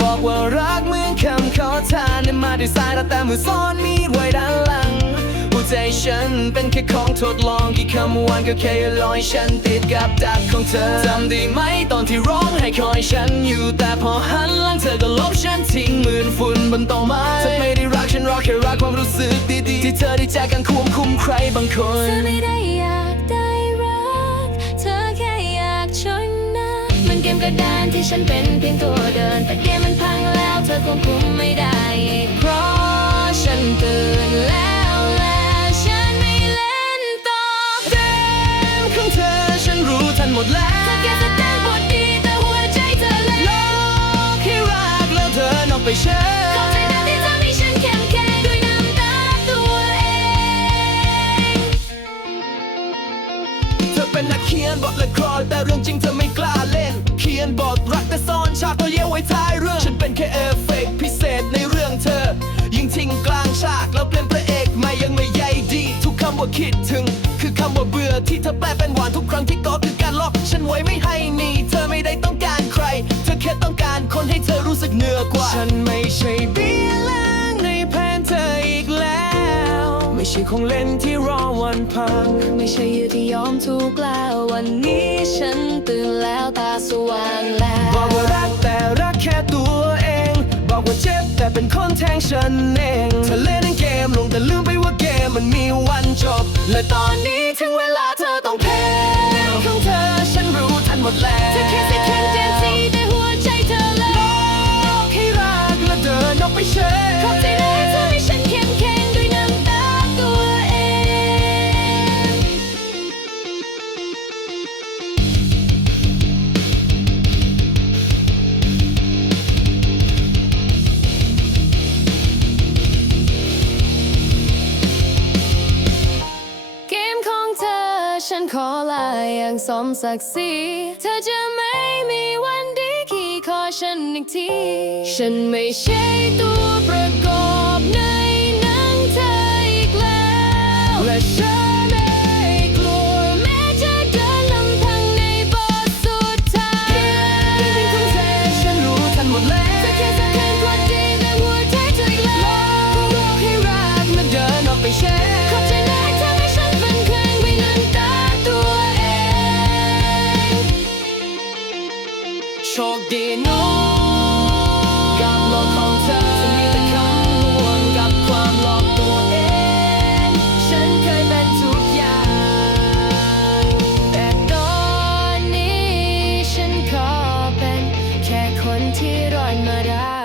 บอกว่ารักเหมือนคำขอทานนั้นมาด้วยสายตาแต่มือซ้อนมีดไว้ด้านหลัง หัวใจฉันเป็นแค่ของทดลองกี่คำวันก็แค่ลอยฉันติดกับดักของเธอจำได้ไหมตอนที่ร้องให้คอยฉันอยู่แต่พอหันหลังเธอก็ลบฉันทิ้งหมื่นฝุ่นบนต้นไม้เธอไม่ได้รักฉันรอแค่รักความรู้สึกดีๆที่เธอได้แจกกันควบคุมใครบางคนเธอไม่ได้อยาก นะมันเกมกระดานที่ฉันเป็นเพียงตัวเดิน แต่เกมมันพังแล้วเธอควบคุมไม่ได้เพราะฉันตื่นแล้วและฉันไม่เล่นต่อเกมของเธอฉันรู้ทันหมดแล้วเธอแค่แสดงบทดีแต่หัวใจเธอเล่นโลกให้รักแล้วเธอนอกไปเชิญขอบใจนะที่ทำให้ฉันเข้มแข็งด้วยน้ำตาตัวเองเธอเป็นนักเขียนบทละครแต่เรื่องจริงเธอไม่กล้าเล่น นบทรักแต่ซ่อนฉากตัวเยี่ยวไว้ท้ายเรื่อง ฉันเป็นแค่เอฟเฟกต์พิเศษในเรื่องเธอ ยิงทิ้งกลางฉากแล้วเป็นพระเอกไม่ยังไม่ใยดี ทุกคำว่าคิดถึง คือคำว่าเบื่อที่เธอแปลเป็นหวานทุกครั้งที่ก็คือการล็อก ฉันไว้ไม่ให้หนีเธอไม่ได้ต้องการใคร เธอแค่ต้องการคนให้เธอรู้สึกเหนือกว่าฉัน ของเล่นที่รอวันพัง ไม่ใช่เหยื่อที่ยอมถูกแล้ววันนี้ฉันตื่นแล้วตาสว่างแล้ว บอกว่ารักแต่รักแค่ตัวเอง บอกว่าเจ็บแต่เป็นคนแทงฉันเองเธอเล่นเกมลงแต่ลืมไปว่าเกมมันมีวันจบ และตอนนี้ถึงเวลาเธอต้องแพ้ของเธอฉันรู้ทันหมดแล้ว ขอลาอย่างสมศักดิ์ศรีเธอจะไม่มีวันดีขี่คอฉันอีกที ฉันไม่ใช่ตัวประกอบ Тирой роль моря.